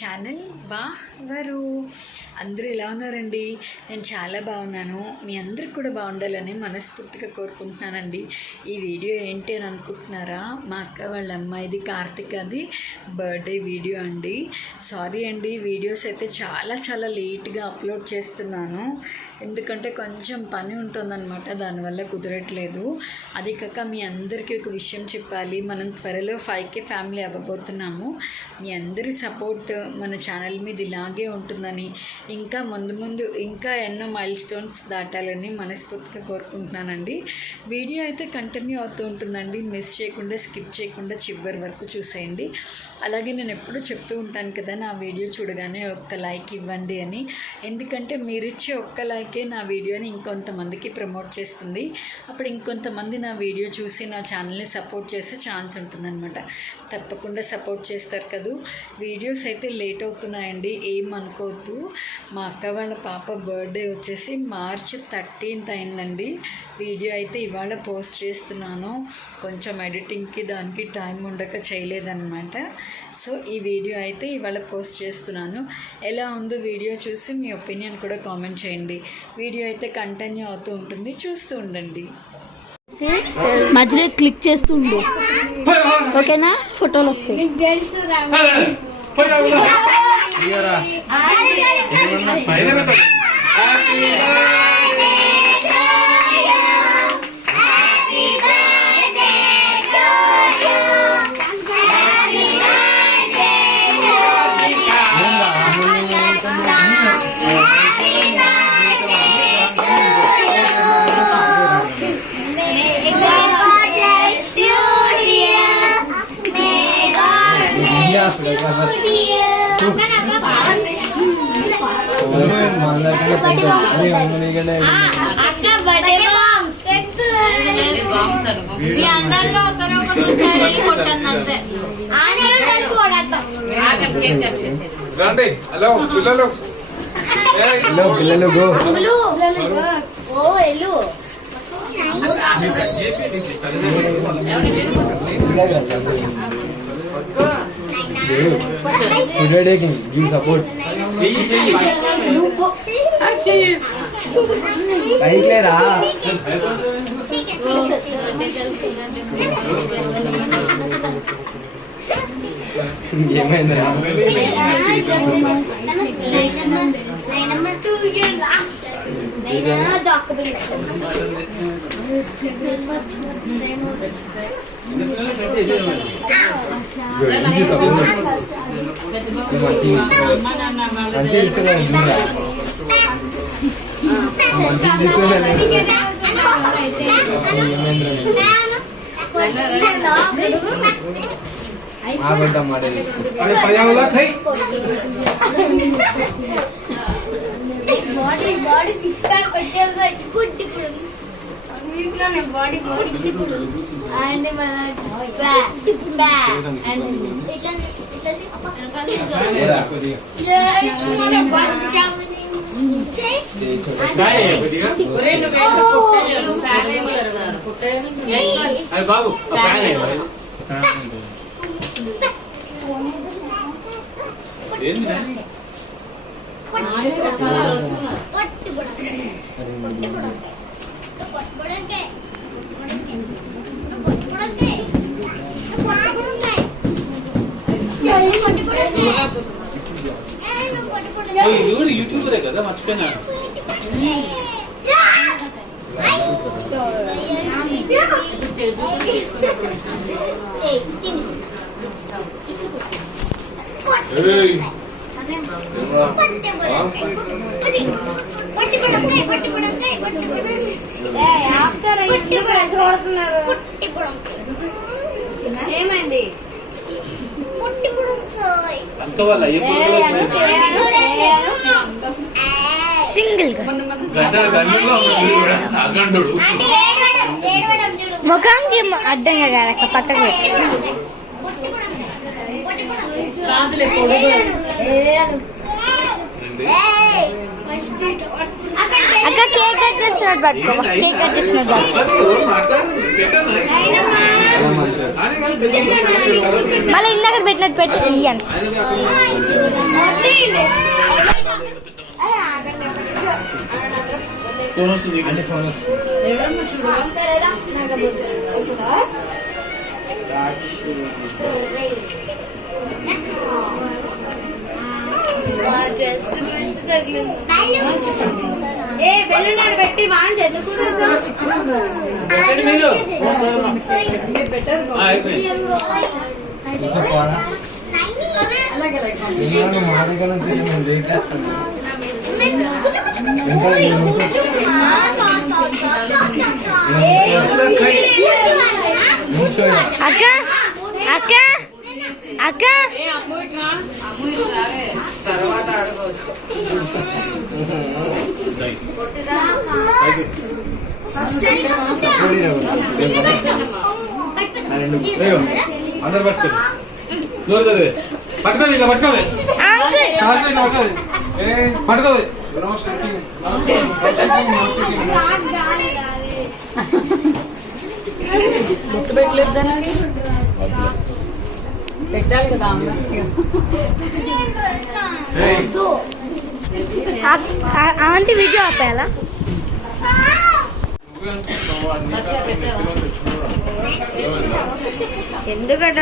Channel వరు. అందరూ ఎలా ఉన్నారండి? నేను చాలా బాగున్నాను. మీ అందరికి కూడా బాగుండాలని మనస్ఫూర్తిగా కోరుకుంటున్నానండి. ఈ వీడియో ఏంటి అని అనుకుంటున్నారా? మా అక్క వాళ్ళ అమ్మాయిది కార్తిక్ది బర్త్డే వీడియో అండి. సారీ అండి, వీడియోస్ అయితే చాలా లేట్గా అప్లోడ్ చేస్తున్నాను. ఎందుకంటే కొంచెం పని ఉంటుందన్నమాట, దానివల్ల కుదరట్లేదు. అది కాక మీ అందరికీ ఒక విషయం చెప్పాలి. మనం త్వరలో 5K ఫ్యామిలీ అవ్వబోతున్నాము. మీ అందరి సపోర్ట్ మన ఛానల్ మీద ఇలాగే ఉంటుందని, ఇంకా ముందు ఇంకా ఎన్నో మైల్ స్టోన్స్ దాటాలని మనస్ఫూర్తిగా కోరుకుంటున్నానండి. వీడియో అయితే కంటిన్యూ అవుతూ ఉంటుందండి. మిస్ చేయకుండా, స్కిప్ చేయకుండా చివరి వరకు చూసేయండి. అలాగే నేను ఎప్పుడూ చెప్తూ ఉంటాను కదా, నా వీడియో చూడగానే ఒక్క లైక్ ఇవ్వండి అని. ఎందుకంటే మీరిచ్చే ఒక్క లైకే నా వీడియోని ఇంకొంతమందికి ప్రమోట్ చేస్తుంది. అప్పుడు ఇంకొంతమంది నా వీడియో చూసి నా ఛానల్ని సపోర్ట్ చేసే ఛాన్స్ ఉంటుందన్నమాట. తప్పకుండా సపోర్ట్ చేస్తారు కదా. వీడియోస్ అయితే లేట్ అవుతున్నాయండి, ఏమనుకోవద్దు. మా అక్క వాళ్ళ పాప బర్త్డే వచ్చేసి March 13th అయిందండి. వీడియో అయితే ఇవాళ పోస్ట్ చేస్తున్నాను. కొంచెం ఎడిటింగ్కి దానికి టైం ఉండక చేయలేదన్నమాట. సో ఈ వీడియో అయితే ఇవాళ పోస్ట్ చేస్తున్నాను. ఎలా ఉందో వీడియో చూసి మీ ఒపీనియన్ కూడా కామెంట్ చేయండి. వీడియో అయితే కంటిన్యూ అవుతూ ఉంటుంది, చూస్తూ ఉండండి. మధ్యలో క్లిక్ చేస్తుండు, ఓకేనా? ఫోటోలు వస్తాయి. You support. Body six pack వచ్చేది గుడ్. ఇప్పుడు బాడీ అండ్ మన బ్యాక్ అండ్ బాబు యూట్యూబరే కదా, మర్చిపోయినా. ఏమైంది? సింగిల్ ముఖానికి అడ్డంగా గారక్క పక్కకు అక్క కేక్ కట్ చేస్తున్నాడు, పట్టుకో కేక్ కట్ చేస్తున్నాడు. మళ్ళీ ఇందాక పెట్టినట్టు పెట్టి ఇయ్యండి. ఫోన్ వస్తుంది అంటే ఫోన్ వస్తుంది. పెట్టి వాంచి ఎందుకు పెట్టండి మీరు. అయిపోయింది. అక్క అక్క అక్క అందరు పట్టుకోండి. దూరది పట్టుకోండి, ఇలా పట్టుకోవాలి. పట్టుకోవాలి. గుర్తు పెట్టలేదని పెట్టాలి కదా ఆంటీ వీడియో ఆపేయాలా? ఎందుకంటే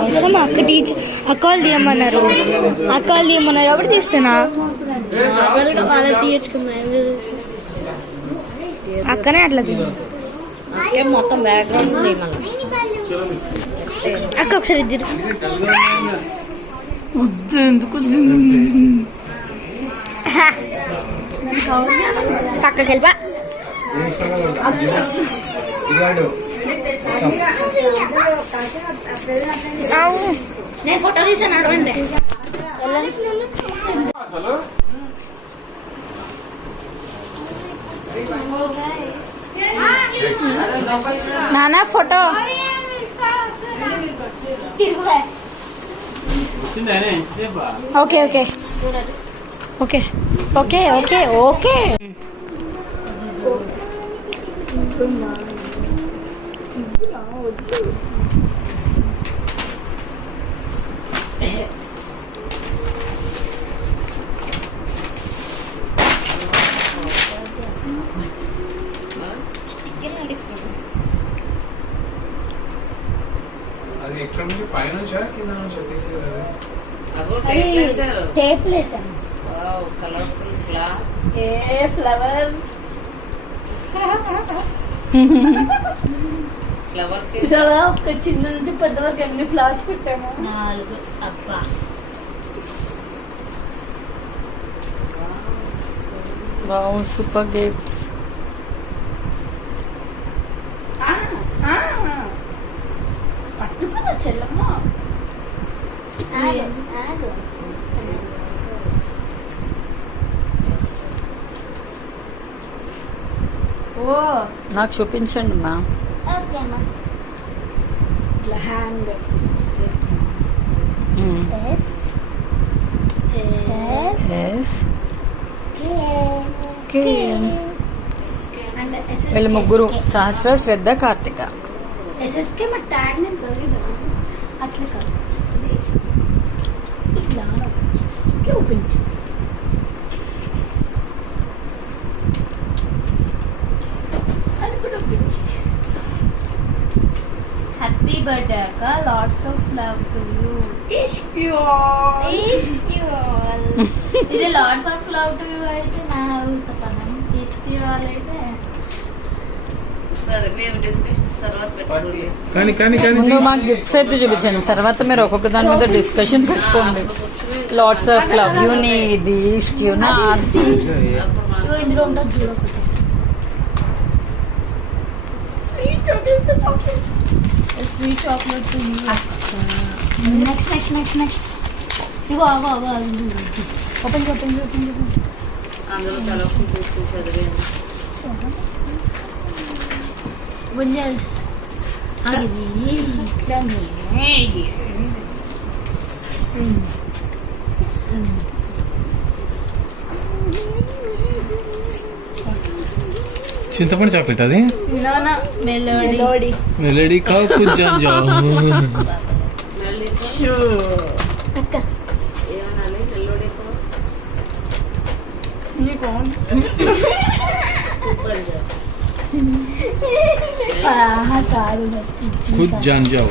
అవసరం అక్క టీచర్ అక్క వాళ్ళు తీయమన్నారు, అక్క వాళ్ళు తీయమన్నారు ఎవరు తీస్తున్నా వాళ్ళ తీయచ్చుకున్నారు. అక్కనే అట్లా మొత్తం బ్యాక్గ్రౌండ్ అక్క ఒకసారి ఇద్దరు పక్కకి వెళ్ళిపా. నేను ఫోటో తీసాను అడవండి. నానా photo okay okay okay okay okay okay అది ఎక్కడ నుంచి పైన నుంచా కింద నుంచా తీసేది? టేప్ లేసాను. కలర్ఫుల్ గ్లాస్ ఫ్లవర్ ఫ్లవర్ ఒక చిన్న నుంచి పెద్ద వరకు ఎన్ని ఫ్లవర్స్ పెట్టాము. 4 అబ్బా. Wow super gifts. పట్టుకున్నా చెల్లమ్మ. ఓ నాకు చూపించండి మా. హ్యాండ్ వీళ్ళు ముగ్గురు సహస్ర, శ్రద్ధ, కార్తిక. ఎస్ఎస్కే మా ట్యాగ్ నేను తెలియదు. అట్లా కాదు ఇట్లా చూపించు. అది కూడా చూపించి. హ్యాపీ బర్త్డే అక్క, lots of love to you. ఇది lots of love to you అయితే నా అవుతాను. అయితే సరే మేము డిస్కషన్స్ తర్వాత పెట్టుకోండి. కానీ కానీ కానీ ముందు మాకు గిఫ్ట్స్ అయితే చూపించండి, తర్వాత మీరు ఒక్కొక్క దాని మీద డిస్కషన్ పెట్టుకోండి. లాట్స్ ఆఫ్ లవ్ యూ ని ఇది ఇష్క్యూనా ఆర్తి. ఇందులో ఉంటుంది చూడ. Sweet chocolate. Sweet chocolate. Next next next next ఇగో అవో అవో ఓపెన్ ఓపెన్ ఓపెన్. అందరూ కలర్ఫుల్ చూసి చదివేయండి. bunyi ini dan ini చింతపండు చాక్లెట్ అది మెలోడీ మెలడీ కా కుछ जान जाओ అక్క कुछ जान जाओ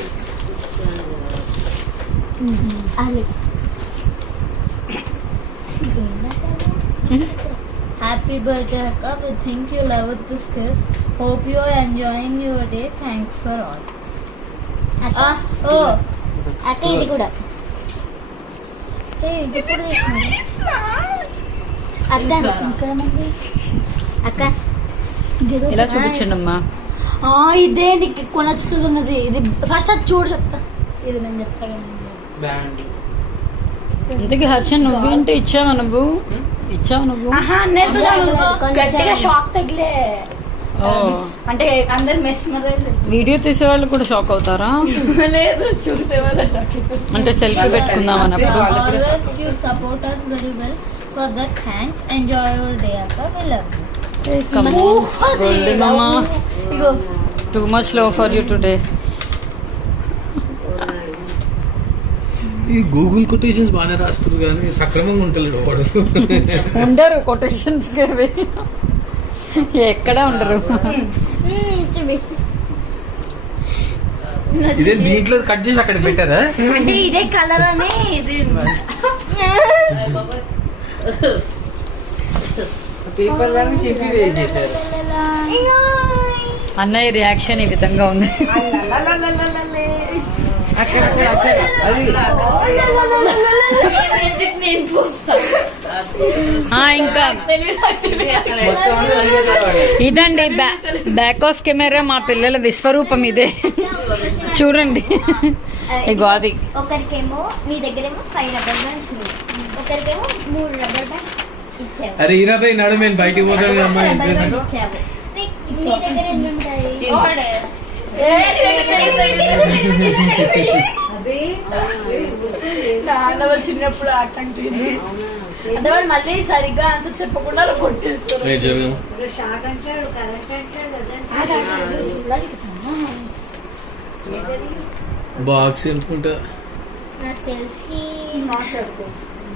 Happy birthday, Akka. We think you love this kiss. Hope you are enjoying your day. Thanks for all. Oh, అక్క ఇది కూడా ఇది కూడా అక్క ఇంకేముంది అక్క ఇలా చూపించండి అమ్మా. ఇదే నీకు ఎక్కువ నచ్చుతున్నది. ఇది ఫస్ట్ అది చూడు చెప్తా. ఇది నేను చెప్తాను. ఇంతకీ హర్ష నువ్వేంటి ఇచ్చావా నువ్వు? ఇచ్చావు నువ్వు? గట్టిగా షాక్ తగిలే. ఓ, అంటే అందరు మెస్మరైజ్. వీడియో తీసే వాళ్ళు కూడా షాక్ అవుతారా? లేదు, చూసే వాళ్ళ షాక్. అంటే సెల్ఫీ పెట్టుకుందాం అన్నప్పుడు. Always you support us very well. For that, thanks. Enjoy your day, Akka. We love you. Come on, Goldie mama. Ego Too much love for you today. ఈ గూగుల్ కొటేషన్స్ బాగానే రాస్తారు కానీ సక్రమంగా ఉంటలేడు వాడు. ఉండరు కొటేషన్స్ ఎక్కడ ఉండరు. ఇదే దీంట్లో కట్ చేసి అక్కడ పెట్టారా? అంటే ఇదే కలర్ అని ఇది అన్నయ్య రియాక్షన్ ఈ విధంగా ఉంది. ఇంకా ఇదండి బ్యాక్ ఆఫ్ కెమెరా మా పిల్లల విశ్వరూపం ఇదే. చూడండి ఇగో అది. ఒకరికేమో నీ దగ్గరేమో 5 రబ్బర్ బ్యాండ్స్ ఒకరికేమో 3 రబ్బర్ బ్యాండ్స్ ఇచ్చావు. అరే ఇరాబాయ్ నడు నేను బయటికి పోతాను అమ్మాయి రబ్బర్ బ్యాండ్ ఇచ్చావు. నీ దగ్గర ఎన్ని ఉంటాయి? చిన్నప్పుడు అట్టంటే అంటే వాళ్ళు మళ్ళీ సరిగ్గా ఆన్సర్ చెప్పకుండా కొట్టేస్తారు. బాక్స్ అనుకుంటా. నాకు తెలిసి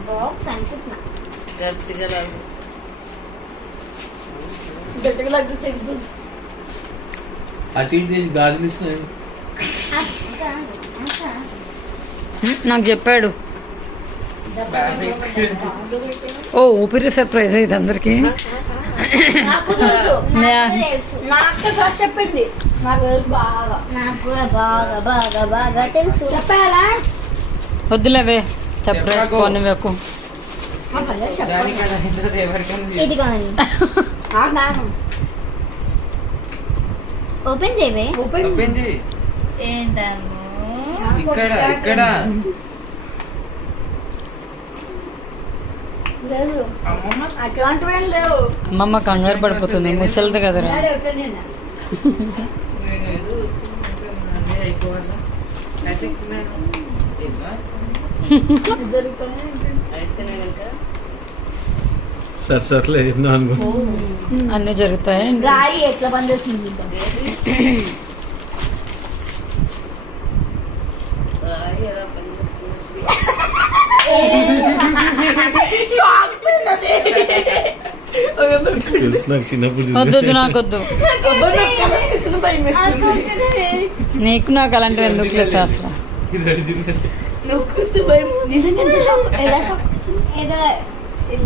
బాక్స్ అనుకుంటున్నా. గట్టిగా లాగుతుంది. అటు ఇటు చేసి గాజులు ఇస్తున్నాయి. అక్క అక్క నాకు చెప్పాడు. ఓ ఊపిరి సర్ప్రైజ్ ఇది అందరికి. నాకు తెలుసు. నాకు ఫస్ట్ చెప్పింది. నాకు తెలుసు బాగా. నాకు కూడా బాగా బాగా బాగా తెలుసు. చెప్పాలా? వద్దులేవే సర్ప్రైజ్ కొనివ్వకు. ఇది కానీ ఓపెన్ చేయవే. ఏంటమ్మో ఇక్కడ ఇక్కడ లేదు అట్లాంటివి ఏం లేవు. అమ్మమ్మ కంగారు పడిపోతుంది, ముసలిది కదరా. సర్లే ఎన్నో అనుకో. అన్నీ జరుగుతాయి. రాయి ఎట్లా పనిచేస్తుంది? తెలుసు నాకు చిన్నప్పుడు వద్దు నాకొద్దు. నీకు నాకు అలాంటివి ఎందుకు లేదు అసలు.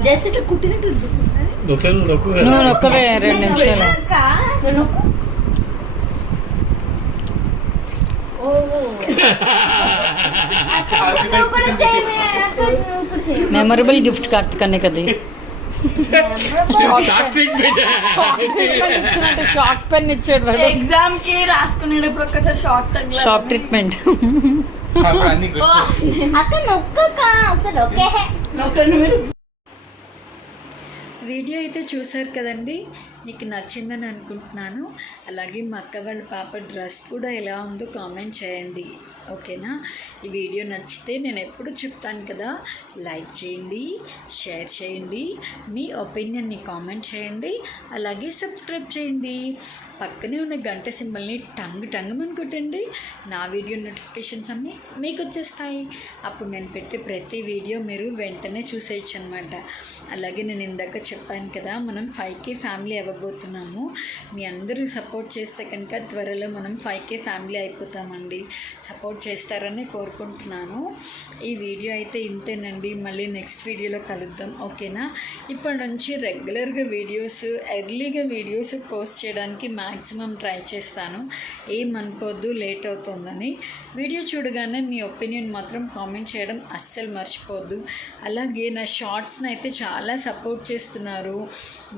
జస్ట్ ఇట్లా కుట్టినట్టు నువ్వు నొక్కవే 2 నిమిషాలు. మెమరబుల్ గిఫ్ట్ కార్తిక్ కదా. షాక్ పెన్ ఇచ్చాడు వాడు. ఎగ్జామ్ కి రాసుకునేటప్పుడు ఒక్కసారి షాక్ ట్రీట్మెంట్. అక్క నొక్కక ఒకసారి ఓకే. వీడియో అయితే చూసారు కదండి, మీకు నచ్చిందని అనుకుంటున్నాను. అలాగే మా అక్క వాళ్ళ పాప డ్రెస్ కూడా ఎలా ఉందో కామెంట్ చేయండి. ఓకేనా? ఈ వీడియో నచ్చితే నేను ఎప్పుడు చెప్తాను కదా, లైక్ చేయండి, షేర్ చేయండి, మీ ఒపీనియన్ని కామెంట్ చేయండి, అలాగే సబ్స్క్రైబ్ చేయండి. పక్కనే ఉన్న గంట సింబల్ని టంగ్ కొట్టండి. నా వీడియో నోటిఫికేషన్స్ అన్నీ మీకు వచ్చేస్తాయి. అప్పుడు నేను పెట్టే ప్రతి వీడియో మీరు వెంటనే చూసేయచ్చు అనమాట. అలాగే నేను ఇందాక చెప్పాను కదా, మనం 5K ఫ్యామిలీ అవ్వబోతున్నాము. మీ అందరూ సపోర్ట్ చేస్తే కనుక త్వరలో మనం 5K ఫ్యామిలీ అయిపోతామండి. సపోర్ట్ చేస్తారని కోరుకుంటున్నాను. ఈ వీడియో అయితే ఇంతేనండి. మళ్ళీ నెక్స్ట్ వీడియోలో కలుద్దాం, ఓకేనా? ఇప్పటి నుంచి రెగ్యులర్గా వీడియోస్, ఎర్లీగా వీడియోస్ పోస్ట్ చేయడానికి మ్యాక్సిమం ట్రై చేస్తాను. ఏమనుకోవద్దు లేట్ అవుతుందని. వీడియో చూడగానే మీ ఒపీనియన్ మాత్రం కామెంట్ చేయడం అస్సలు మర్చిపోవద్దు. అలాగే నా షార్ట్స్ని అయితే చాలా సపోర్ట్ చేస్తున్నారు.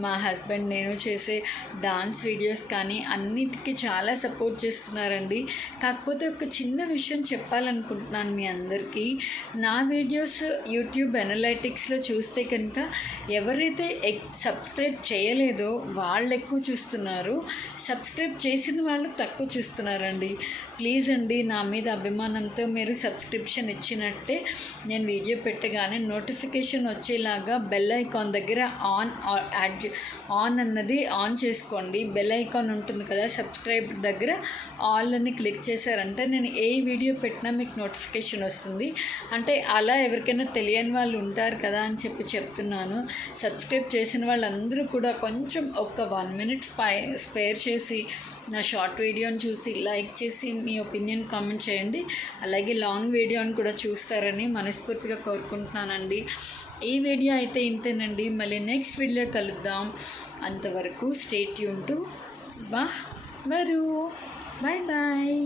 మా హస్బెండ్, నేను చేసే డాన్స్ వీడియోస్ కానీ అన్నిటికీ చాలా సపోర్ట్ చేస్తున్నారండి. కాకపోతే ఒక చిన్న విషయం చెప్పాలనుకుంటున్నాను మీ అందరికీ. నా వీడియోస్ యూట్యూబ్ అనలైటిక్స్లో చూస్తే కనుక ఎవరైతే సబ్స్క్రైబ్ చేయలేదో వాళ్ళు ఎక్కువ చూస్తున్నారు, సబ్స్క్రైబ్ చేసిన వాళ్ళు తక్కువ చూస్తున్నారండి. ప్లీజ్ అండి, నా మీద అభిమానంతో మీరు సబ్స్క్రిప్షన్ ఇచ్చినట్టే నేను వీడియో పెట్టగానే నోటిఫికేషన్ వచ్చేలాగా బెల్ ఐకాన్ దగ్గర ఆన్ అన్నది ఆన్ చేసుకోండి. బెల్ ఐకాన్ ఉంటుంది కదా సబ్స్క్రైబ్ దగ్గర, ఆల్ అని క్లిక్ చేశారంటే నేను ఏ వీడియో పెట్టినా మీకు నోటిఫికేషన్ వస్తుంది. అంటే అలా ఎవరికైనా తెలియని వాళ్ళు ఉంటారు కదా అని చెప్తున్నాను. సబ్స్క్రైబ్ చేసిన వాళ్ళందరూ కూడా కొంచెం ఒక 1 minute స్పేర్ చేసి నా షార్ట్ వీడియోని చూసి లైక్ చేసి మీ ఒపీనియన్ కామెంట్ చేయండి. అలాగే లాంగ్ వీడియోని కూడా చూస్తారని మనస్ఫూర్తిగా కోరుకుంటున్నానండి. ఈ వీడియో అయితే ఇంతేనండి. మళ్ళీ నెక్స్ట్ వీడియో కలుద్దాం. అంతవరకు స్టే ట్యూన్ టు వరు. Bye bye.